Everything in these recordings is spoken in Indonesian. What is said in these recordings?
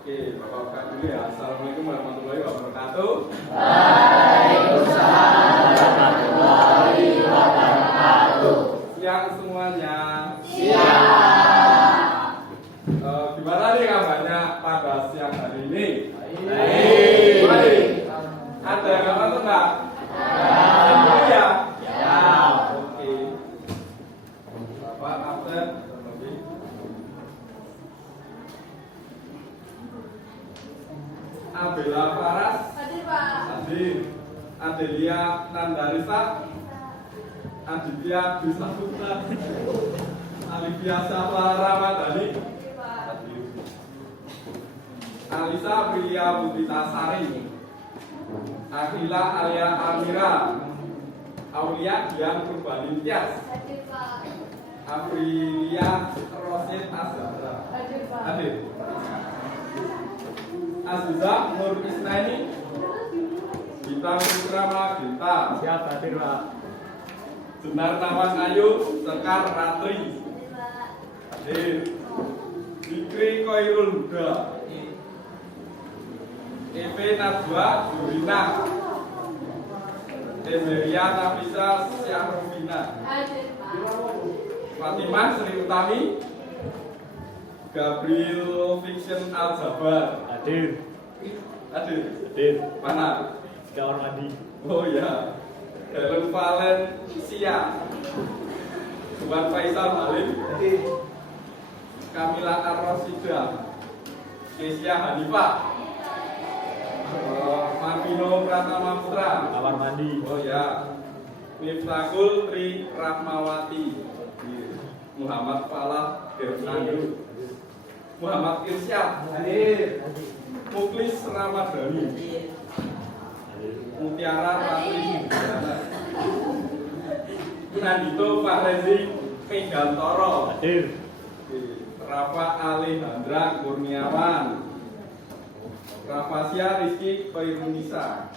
Oke, Bapak buka dulu ya. Assalamualaikum warahmatullahi wabarakatuh. Waalaikumsalam warahmatullahi wabarakatuh. Siang semuanya. Siang. Gimana nih kabarnya pada siang hari ini? Baik. Baik. Ada yang apa enggak? Ada. Ya. Ya. Oke. Bapak absen. Abela Faras. Hadir, Pak. Hadir. Adelia Nandarisa. Aditya Bisa Putra. Alivia Safla Ramadhani. Hadir, Pak. Hadir. Alisa Priya Putita Sari. Akhila Alia Amira. Aulia Dian Purbanin Tias. Hadir, Pak. Aprilia Rosid Azhara. Hadir, Pak. Hadir. Aziza Nur Isnaini. Bintang Putra Magenta. Siap hadir, Pak. Jenar Nawas Ayu Sekar Ratri. Hadir, Pak. Hadir. Zikri Koirul Huda. EP Najwa Yurina. Emeria Nafisa Syahrufina. Hadir, Pak. Fatimah Sri Utami. Gabriel Fiction Al-Jabar. Hadir. Hadir. Hadir. Mana? Kamar mandi. Oh ya. Helen Valencia. Tuan Faisal Halim. Kamila Ar-Rosida. Kesia Hanifah. Marvino Pratama Putra. Kamar mandi. Oh ya. Miftahul Tri Rahmawati. Muhammad Falah Hernando. Muhammad Irsyad. Hadir. Muklis Ramadhani. Mutiara Ratri Sudiana. Nandito Fahrezi Pegantoro. Hadir. Rafa Alejandra Kurniawan. Rafasya Rizky Koirunisa.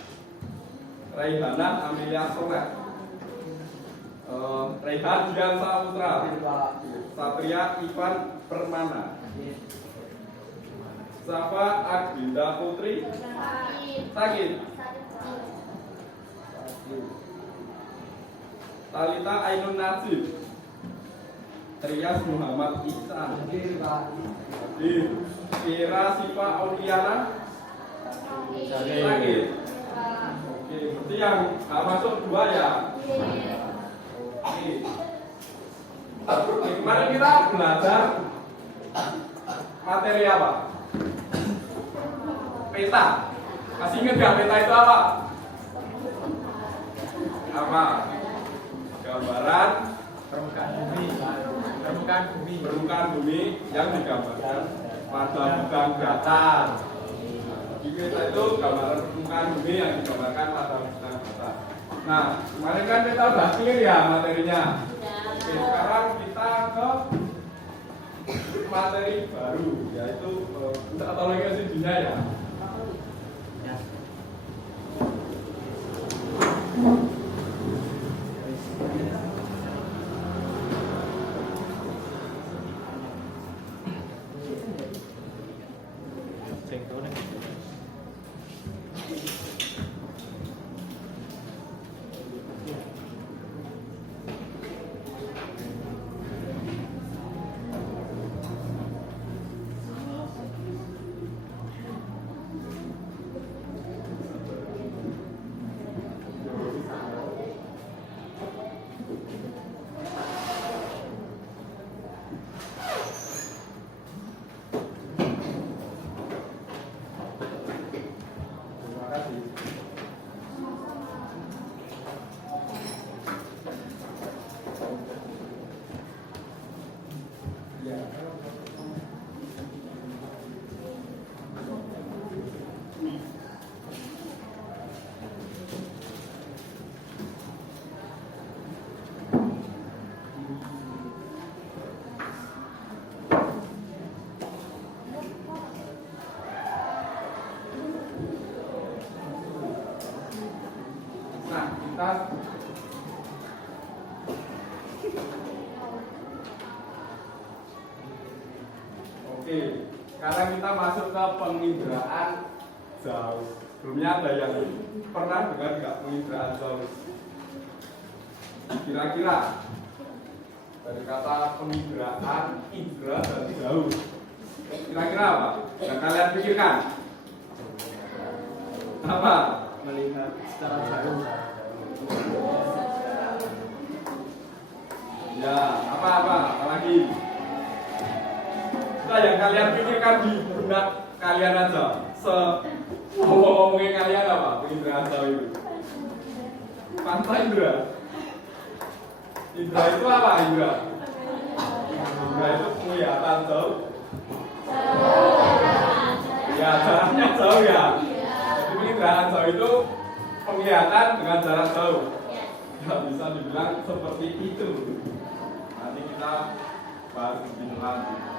Raihana Amelia Soleh. Raihan Jian Saputra. Satria Ivan Permana. Safa Agwinda Putri. Sakit. Talita Ainun Najib. Trias Muhammad Ihsan. Hadir. Kira Siva Audiana. Sakit. Oke, berarti yang masuk dua ya. Oke. Kemarin kita belajar materi apa? Peta. Masih ingat gak peta itu apa? Apa? Gambaran Permukaan bumi. Permukaan bumi. permukaan bumi yang digambarkan pada bidang datar. Di peta itu gambaran permukaan bumi yang digambarkan pada bidang datar. Nah, kemarin kan kita udah clear ya materinya. Oke, sekarang kita ke materi baru, yaitu teknologi sedunia ya. Terima kasih. Ya. Nah, kita Oke, sekarang kita masuk ke penginderaan jauh. Sebelumnya ada yang pernah dengar nggak penginderaan jauh? Kira-kira dari kata penginderaan, indera dan jauh, kira-kira apa? Yang kalian pikirkan? Apa? Melihat secara jauh. Ya, apa lagi? Nah, yang kalian pikirkan di benak kalian aja. Ngomong-ngomongin kalian apa? Penginderaan jauh itu. Pantai indera. Indra itu apa Indra? Indra itu penglihatan jauh. Ya, jaraknya jauh ya. Jadi penginderaan jauh itu penglihatan dengan jarak jauh. Ya, bisa dibilang seperti itu. Nanti kita bahas lebih lanjut.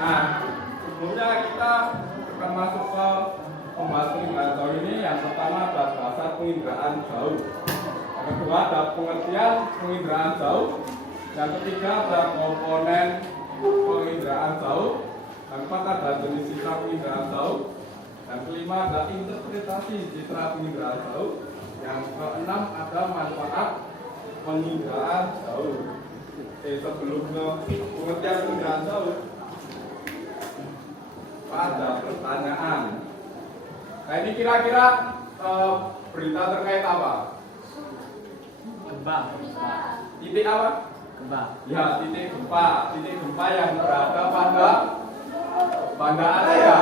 Nah, sebelumnya kita akan masuk ke pembahasan penginderaan jauh ini. Yang pertama adalah dasar penginderaan jauh. Yang kedua ada pengertian penginderaan jauh. Yang ketiga ada komponen penginderaan jauh. Yang keempat ada jenis citra penginderaan jauh. Yang kelima ada interpretasi citra penginderaan jauh. Yang keenam ada manfaat penginderaan jauh. Sebelum ke pengertian penginderaan jauh, ada pertanyaan. Nah ini kira-kira berita terkait apa? Gempa. Titik apa? Gempa. Ya, titik gempa. Titik gempa yang berada pada Banda Aceh ya.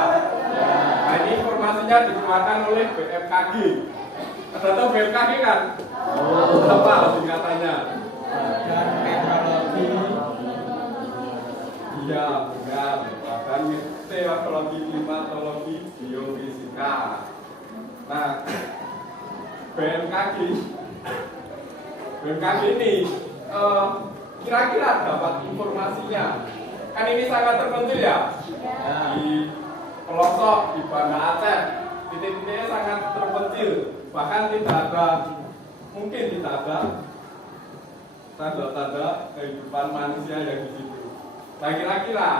Nah ini informasinya dikeluarkan oleh BMKG. Ada tahu BMKG kan? Apa singkatannya? Badan Meteorologi. Iya, benar. Badan Meteorologi, Klimatologi, Geofisika. Nah, BMKG ini kira-kira dapat informasinya. Kan ini sangat terpencil ya. Di pelosok di Banda Aceh, titik-titiknya sangat terpencil. Bahkan mungkin tidak ada tanda-tanda kehidupan manusia yang di situ. Nah kira-kira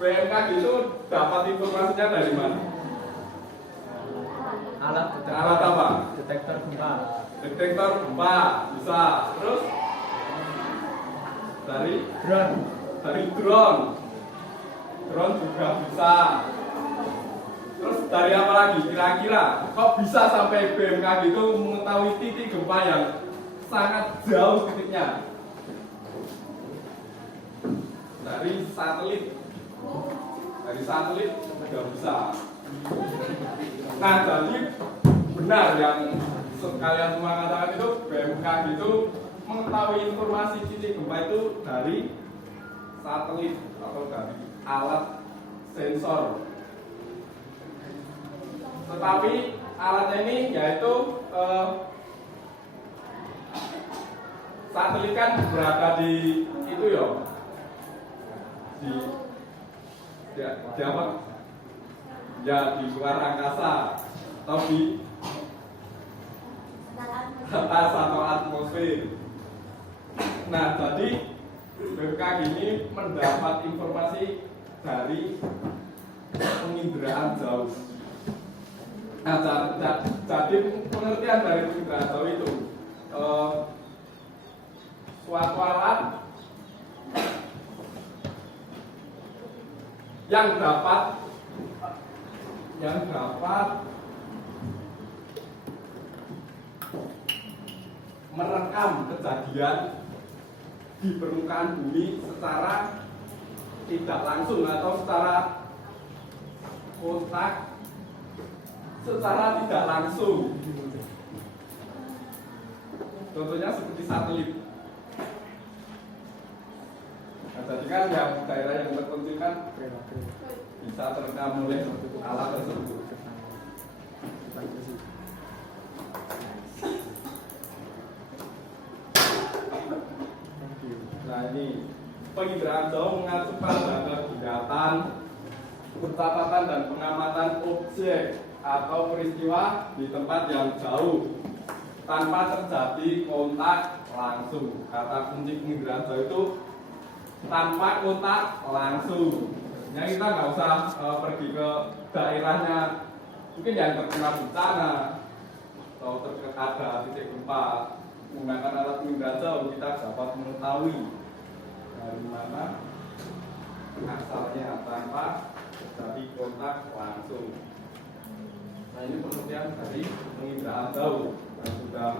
BMKG itu dapat informasinya dari mana? Alat apa? Detektor gempa. Detektor gempa bisa. Terus dari drone. Drone juga bisa. Terus dari apa lagi? Kira-kira kok bisa sampai BMKG itu mengetahui titik gempa yang sangat jauh titiknya? Dari satelit. Dari satelit juga bisa. Nah, jadi benar yang kalian semua katakan itu BMKG itu mengetahui informasi titik gempa itu dari satelit atau dari alat sensor. Tetapi alatnya ini yaitu satelit kan berada di itu ya, di apa? Ya di luar angkasa atau di atas atau atmosfer. Nah, jadi BMKG ini mendapat informasi dari penginderaan jauh. Nah, jadi pengertian dari penginderaan jauh itu suatu alat yang dapat merekam kejadian di permukaan bumi secara tidak langsung atau secara kontak secara tidak langsung. Contohnya seperti satelit. Nah, jadi kan yang daerah yang terpencil kan bisa terekam oleh alat tersebut. Nah ini penginderaan jauh mengacu pada kegiatan pencatatan dan pengamatan objek atau peristiwa di tempat yang jauh tanpa terjadi kontak langsung. Kata kunci penginderaan jauh itu tanpa kontak langsung. Yang kita nggak usah pergi ke daerahnya, mungkin yang terkena bencana atau ada titik gempa, menggunakan alat penginderaan jauh kita dapat mengetahui dari mana asalnya tanpa terjadi kontak langsung. Nah ini pengertian dari penginderaan jauh yang sudah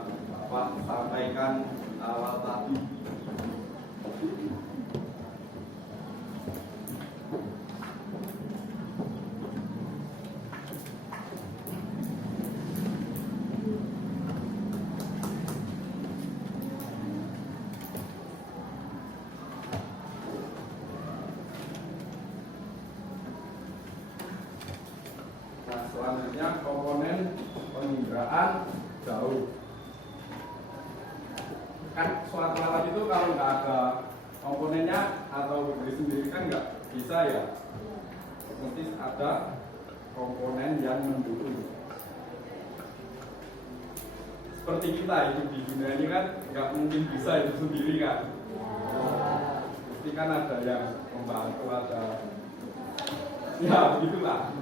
Bapak sampaikan awal tadi. Nah selanjutnya komponen penginderaan jauh. Kan suatu alat itu kalau nggak ada komponennya atau berdiri sendiri kan nggak bisa ya, mesti ada komponen yang mendukung. Seperti kita hidup di dunia ini kan nggak mungkin bisa hidup sendiri kan, mesti kan ada yang membantu, ada ya begitulah.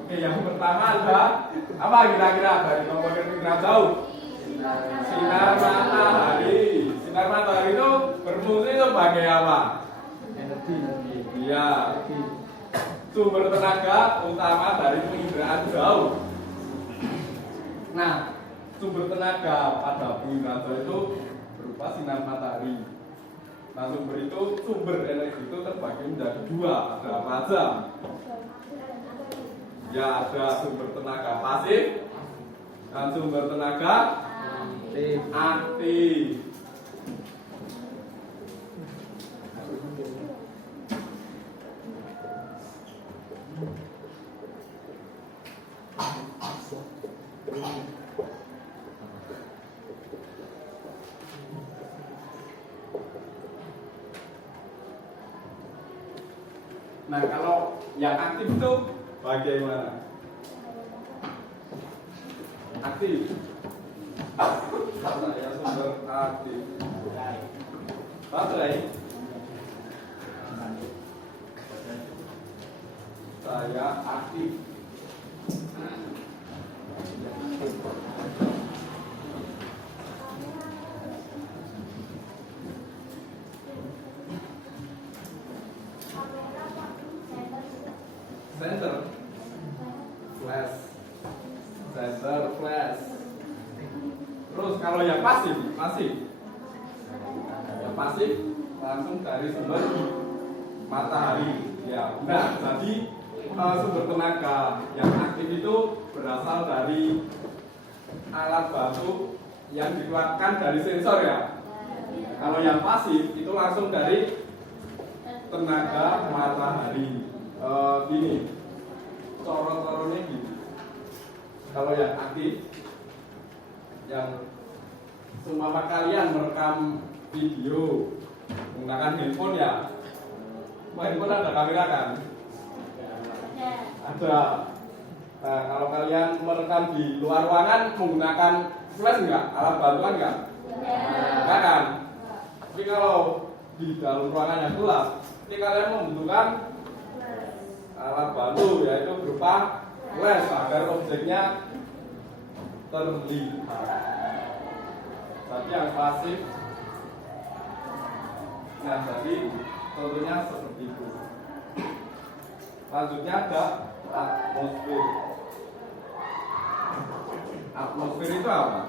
Oke, yang pertama ada apa kira-kira dari komponen penginderaan jauh? Sinar matahari. Sinar matahari itu berfungsi sebagai apa? Energi. Iya. Sumber tenaga utama dari penginderaan jauh. Nah, sumber tenaga pada penginderaan jauh itu berupa sinar matahari. Nah, sumber energi itu terbagi menjadi dua. Ada apa aja? Ya, ada sumber tenaga pasif dan sumber tenaga aktif. Nah, kalau yang aktif itu bagaimana? Aktif. Saya sumber aktif. Baterai. Saya aktif. Sensor. Flash. Sensor flash. Terus kalau yang pasif, yang pasif langsung dari sumber matahari. Ya, benar. Jadi sumber tenaga yang aktif itu berasal dari alat bantu yang dikeluarkan dari sensor ya. Kalau yang pasif itu langsung dari tenaga matahari. Gini, corot-corotnya gini. Kalau yang aktif, yang seumpama kalian merekam video menggunakan handphone ya, handphone ada kamera kan? Ada. Nah, kalau kalian merekam di luar ruangan menggunakan flash enggak? Alat bantuan enggak? Enggak kan? Tapi kalau di dalam ruangan yang gelap, ini kalian membutuhkan alat bantu yaitu berupa flash agar objeknya terlihat. Tapi yang pasif, nah jadi tentunya seperti itu. Selanjutnya ada atmosfer. Atmosfer itu apa?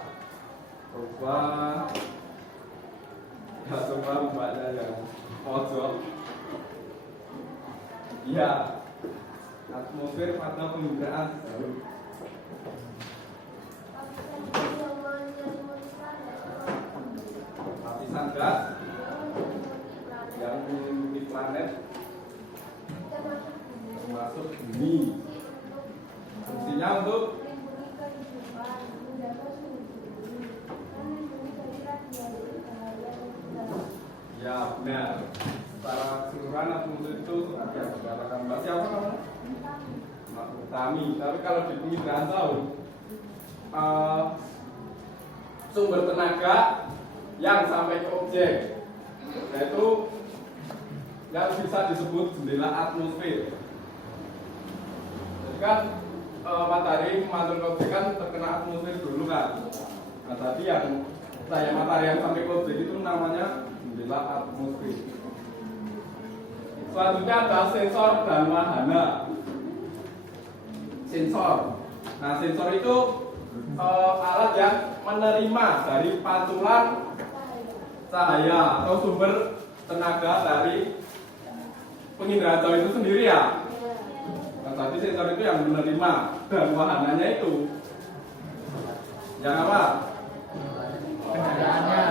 Coba mbaknya yang pojok. Iya, atmosfer pada penginderaan jauh. Lapisan gas yang mengelilingi planet termasuk bumi. Fungsinya untuk ya benar. Secara keseluruhan atmosfer itu seperti yang dikatakan Mbak siapa kamu? Mbak Utami. Tapi kalau di penginderaan jauh sumber tenaga yang sampai ke objek yaitu yang bisa disebut jendela atmosfer. Jadi kan matahari memantul ke objek kan terkena atmosfer dulu kan. Nah tadi yang cahaya matahari yang sampai ke objek itu namanya jendela atmosfer. Selanjutnya ada sensor dan wahana. Sensor. Nah sensor itu alat yang menerima dari pantulan cahaya atau sumber tenaga dari penginderaan jauh itu sendiri ya. Nah tadi sensor itu yang menerima, dan wahananya itu yang apa? Kendaraannya.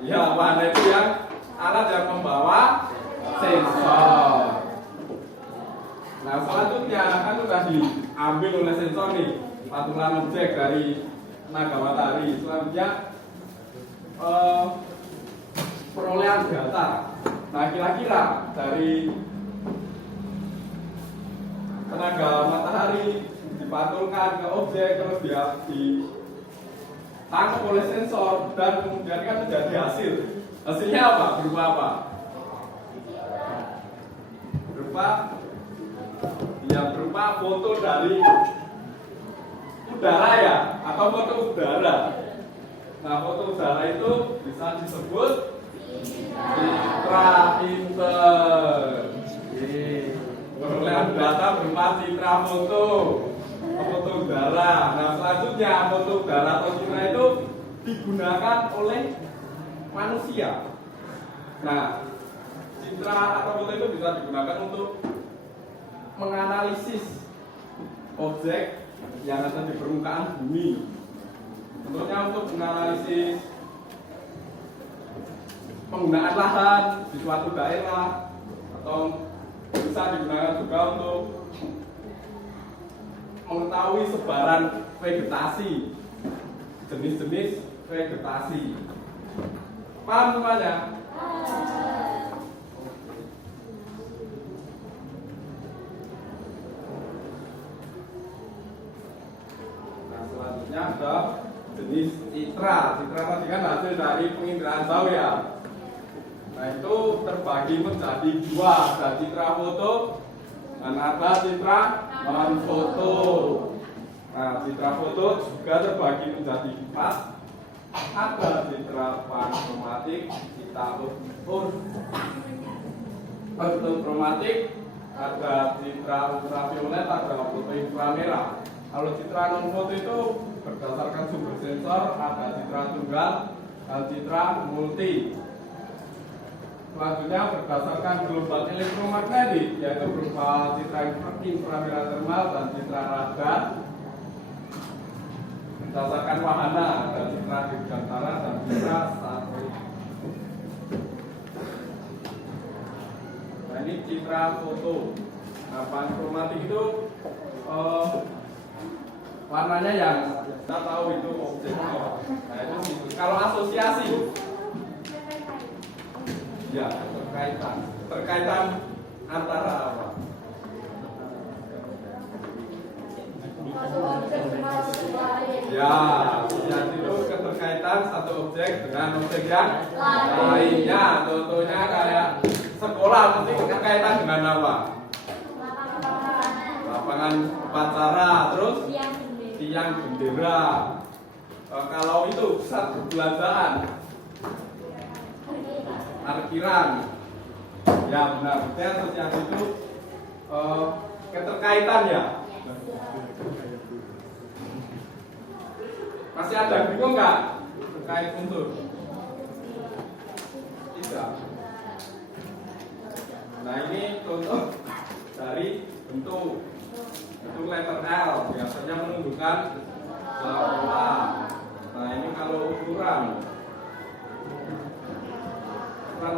Ya, wahana itu yang alat yang membawa sensor. Nah selanjutnya kan sudah diambil oleh sensor nih pantulan objek dari tenaga matahari. Selanjutnya perolehan data. Nah kira-kira dari tenaga matahari dipantulkan ke objek terus dia ditangkap oleh sensor dan kemudian kan menjadi hasil. Hasilnya apa? Berupa apa? Berupa foto dari udara ya, atau foto udara. Nah foto udara itu bisa disebut citra inter. Perolehan data berupa citra foto udara. Nah selanjutnya foto udara atau citra itu digunakan oleh manusia. Nah citra atau foto itu bisa digunakan untuk menganalisis objek yang ada di permukaan bumi. Contohnya untuk menganalisis penggunaan lahan di suatu daerah, atau bisa digunakan juga untuk mengetahui sebaran vegetasi, jenis-jenis vegetasi. Paham semuanya? Nah selanjutnya ada jenis citra. Citra tadi kan hasil dari penginderaan jauh ya. Nah itu terbagi menjadi dua, ada citra foto dan ada citra non foto. Nah citra foto juga terbagi menjadi empat. Ada citra pankromatik, citra ortokromatik, ada citra ultraviolet, ada foto inframerah. Kalau citra non foto itu berdasarkan sumber sensor, ada citra tunggal dan citra multi. Selanjutnya berdasarkan gelombang elektromagnetik, yaitu berupa citra inframerah termal dan citra radar. Berdasarkan wahana, ada citra dirgantara dan citra satelit. Nah ini citra foto. Nah pankromatik itu warnanya yang kita tahu itu objek. Nah itu kalau asosiasi, ya terkaitan antara apa? Ya, asosiasi itu keterkaitan satu objek dengan objek yang lainnya. Contohnya kayak sekolah mesti keterkaitan dengan apa? Lapangan upacara, terus tiang bendera. Kalau itu pusat perbelanjaan, parkiran. Ya benar, berarti asosiasi itu keterkaitan ya. Masih ada yang bingung nggak terkait unsur? Tidak. Nah ini contoh dari bentuk letter L, biasanya menunjukkan bola. Nah ini kalau ukuran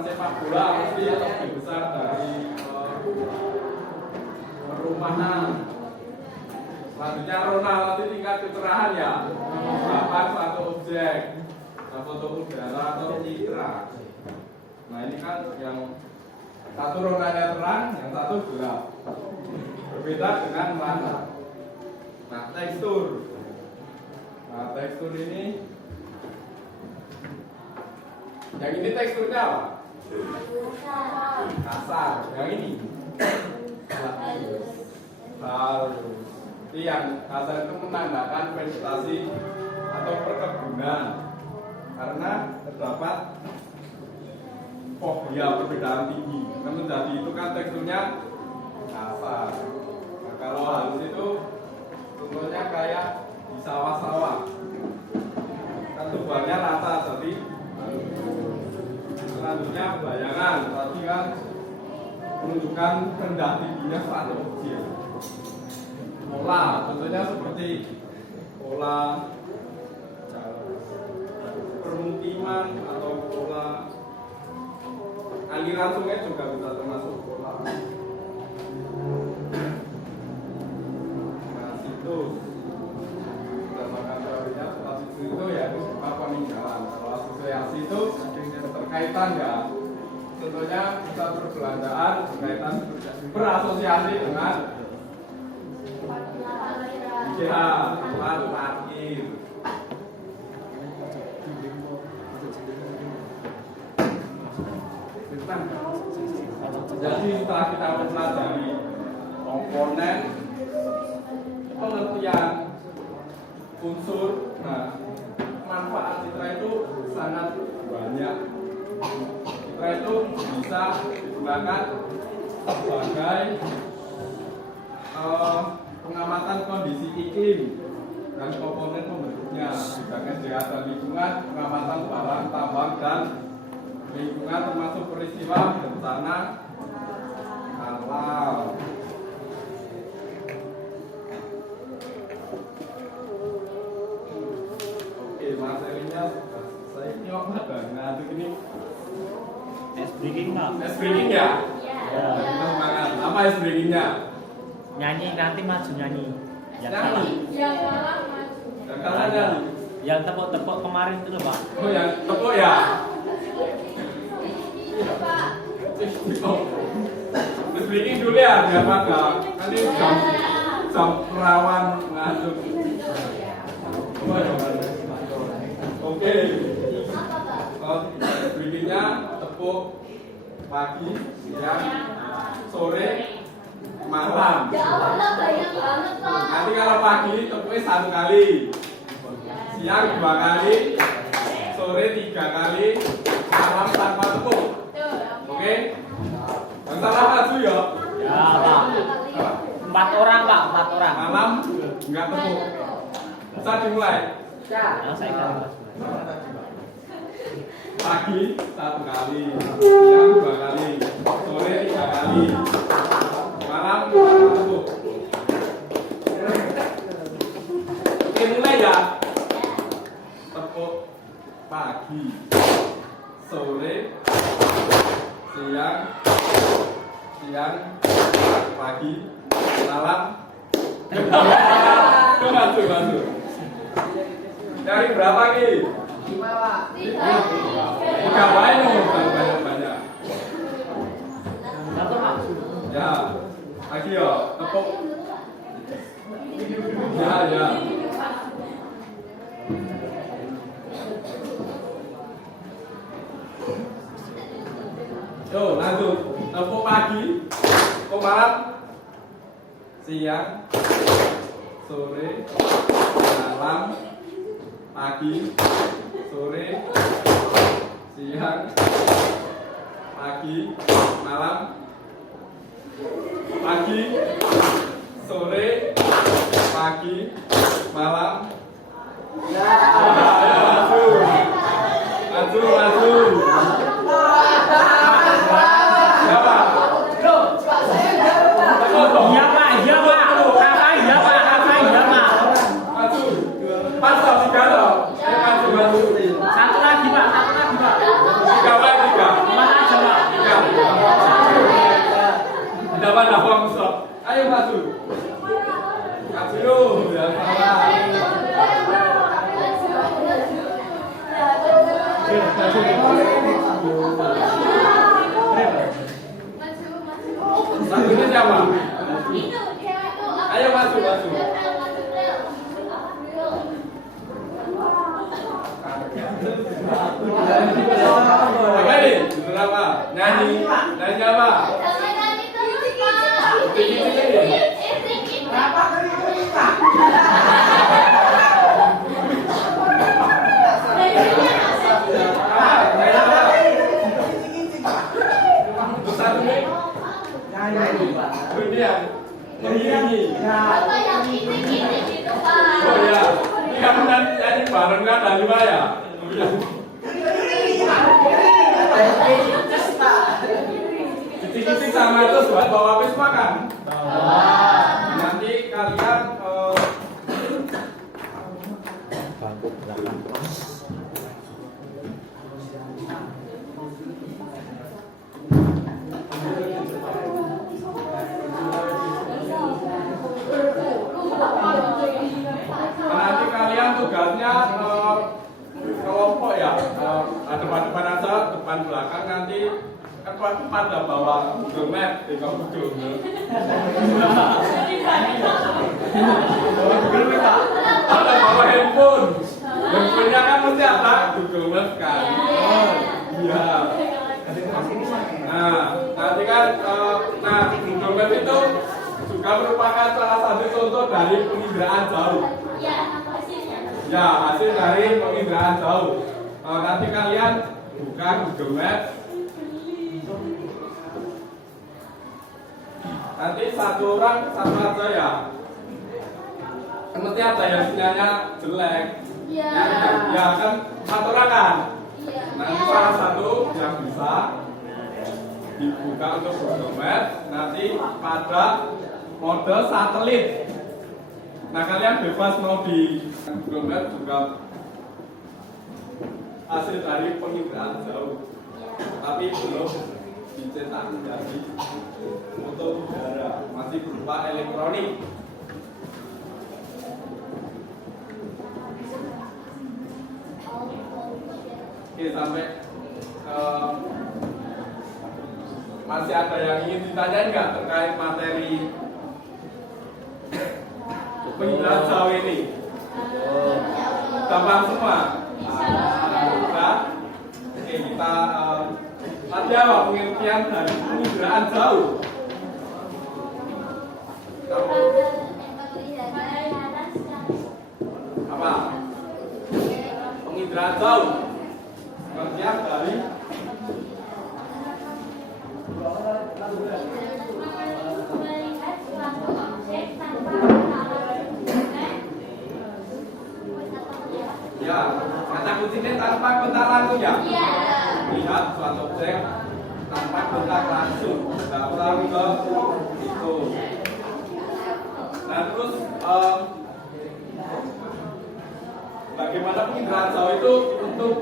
sepak bola pasti lebih besar dari perumahan. Selanjutnya Ronald nanti tingkat kecerahan ya, menggambar satu objek, foto udara atau citra. Nah ini kan yang satu ronanya terang, yang satu gelap. Berbeda dengan warna. Nah tekstur. Nah tekstur ini, yang ini teksturnya apa? Yang ini harus. Ini yang hasil itu menandakan vegetasi atau perkebunan karena terdapat perbedaan tinggi. Namun jadi itu kan teksturnya kasar. Nah, kalau halus itu contohnya kayak di sawah-sawah. Kan tubuhnya rata jadi selanjutnya bayangan tadi kan menunjukkan rendah tingginya suatu objek. Pola contohnya seperti pola permukiman atau pola aliran sungai juga bisa termasuk pola. Nah, situs berdasarkan teorinya pola situs itu ya berupa peninggalan. Kalau asosiasi itu berkaitan ya, contohnya kita perbelanjaan berkaitan berasosiasi dengan tempat parkir. Jadi setelah kita mempelajari komponen, pengertian unsur, nah manfaat citra itu sangat banyak. Citra itu bisa digunakan sebagai pengamatan kondisi iklim dan komponen pembentuknya, misalkan kesehatan lingkungan, pengamatan barang, tambang dan lingkungan termasuk peristiwa bencana alam. Oke, materinya saya ini apa bang? Nah, ini ice breaking Pak. ice breaking ya? Ya, kita semangat. Apa ice breakingnya? Nyanyi nanti maju nyanyi. Yang Nyanyi? kalah. Yang kalah maju. Yang kalah nyanyi? Yang tepuk-tepuk kemarin itu loh Pak. Oh yang tepuk ya? Ini Pak. Ice breaking dulu ya, biar pada nanti jam perawan ngaduk. Oke. Apa Pak? Breakingnya tepuk pagi, siang, sore, malam. Ya Allah, banyak banget Pak. Nanti kalau pagi tepuknya 1 kali, siang 2 kali, sore 3 kali, malam tanpa tepuk. Oke? Yang salah maju ya. Ya Pak. 4 orang Pak, 4 orang. Malam nggak tepuk. Bisa dimulai. Nah, saya kan. Pagi 1 kali, siang 2 kali, sore 3 kali, malam tepuk. Oke, mulai ya. Tepuk pagi, sore, siang, pagi, malam. Masuk. Dari berapa Ki? 3 banyak, banyak. Satu Pak. Ya, lagi ya, tepuk. Ya. Yo, lanjut. Tepuk pagi, tepuk malam, siang, sore, malam, pagi, sore, siang, pagi, malam, pagi, sore, pagi, malam. Maju. Siapa? Iya Pak, iya Pak. Apa iya Pak? Maju. Pas 3 loh. Maju. Satu lagi Pak. 3 lagi 3. Mana aja Pak? 3. Dapat apa stop. Ayo maju. Maju. Ya salah. Lagunya siapa? Ayo maju. Apa nih? Judul apa? Nyanyi apa? Kenapa tadi itu kita? Apa yang ini gitu Pak? Oh ya, ini kamu nyanyi bareng kan dari mana ya? Cici-cici sama itu buat bawa habis makan. Nanti kalian nanti kalian tugasnya kelompok ya, depan-depan aja, depan belakang nanti kan pada bawa Google Map di Google ada bawa handphone, handphonenya kan mesti ada Google Map kan. Iya. Nah, nanti kan Google Map itu juga merupakan salah satu contoh dari penginderaan jauh. Ya, hasil dari penginderaan jauh. Nanti kalian buka Google Map. Nanti satu orang satu aja ya. Nanti ada yang sinyalnya jelek. Ya kan satu orang kan. Nanti salah satu yang bisa dibuka untuk Google Map. Nanti pada mode satelit. Nah kalian bebas mau di Google Map juga hasil dari penginderaan jauh, tapi belum dicetak menjadi foto udara, masih berupa elektronik. Oke, sampai masih ada yang ingin ditanyain nggak terkait materi penginderaan jauh ini? Gampang semua. Oke, kita ada apa pengertian dari penginderaan jauh? Apa? Penginderaan jauh. Pengertian dari ya, kata kuncinya tanpa kontak langsung ya? Iya. Lihat suatu objek tanpa kontak langsung, datang ke itu. Nah terus bagaimana penginderaan jauh itu untuk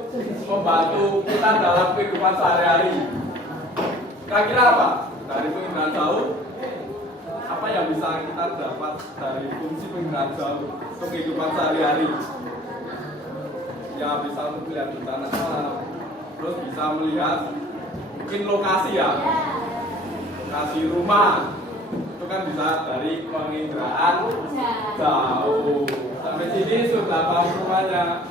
membantu kita dalam kehidupan sehari-hari? Kira-kira apa dari penginderaan jauh? Apa yang bisa kita dapat dari fungsi penginderaan jauh untuk kehidupan sehari-hari? Ya bisa untuk melihat bencana alam, terus bisa melihat mungkin lokasi ya, lokasi rumah itu kan bisa dari penginderaan jauh. Sampai sini sudah paham rumahnya?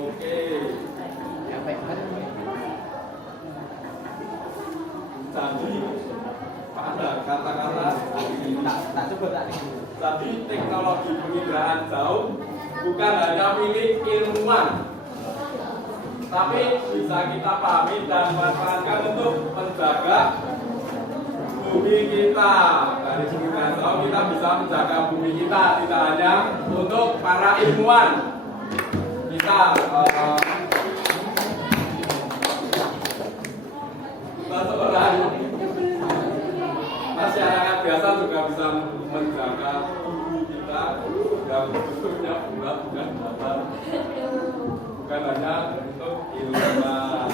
Oke. Jadi ada kata-kata tadi teknologi penginderaan jauh bukan hanya milik ilmuwan, tapi bisa kita pahami dan manfaatkan untuk menjaga bumi kita. Dari penginderaan jauh kita bisa menjaga bumi kita, tidak hanya untuk para ilmuwan. Kita masyarakat biasa juga bisa menjaga bumi kita yang bentuknya bulat dan datar, bukan hanya untuk ilmuwan.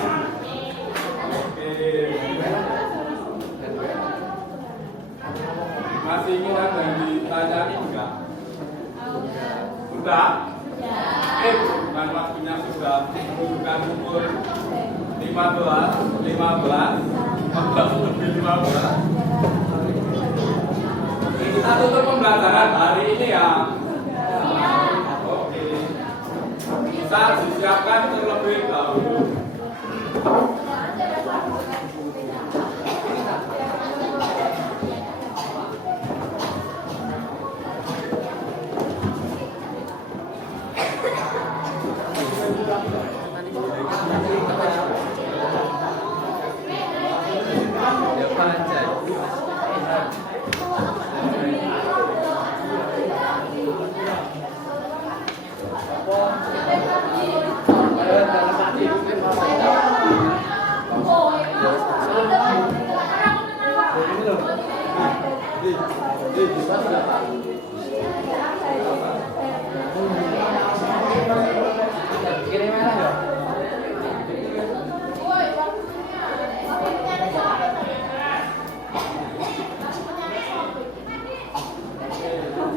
Oke. Masih ingin ada yang ditanyain enggak? Sudah? Bukan waktunya sudah menunjukkan pukul 15 lebih 15. Kita tutup pembelajaran hari ini ya. Oke. Bisa disiapkan terlebih dahulu.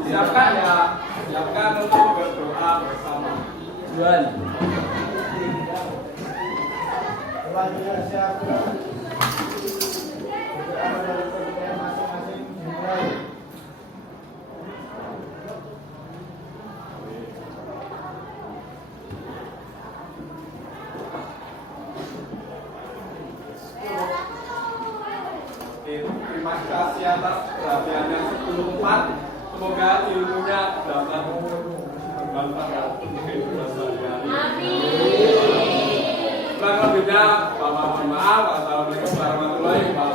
Siapkan ya, siapkan untuk berdoa bersama. Jual. Terima kasih atas perhatiannya sebelum 4. Semoga ilmunya dapat bermanfaat untuk kehidupan sehari-hari. Amin. Kurang lebihnya, mohon maaf. Wassalamualaikum warahmatullahi wabarakatuh.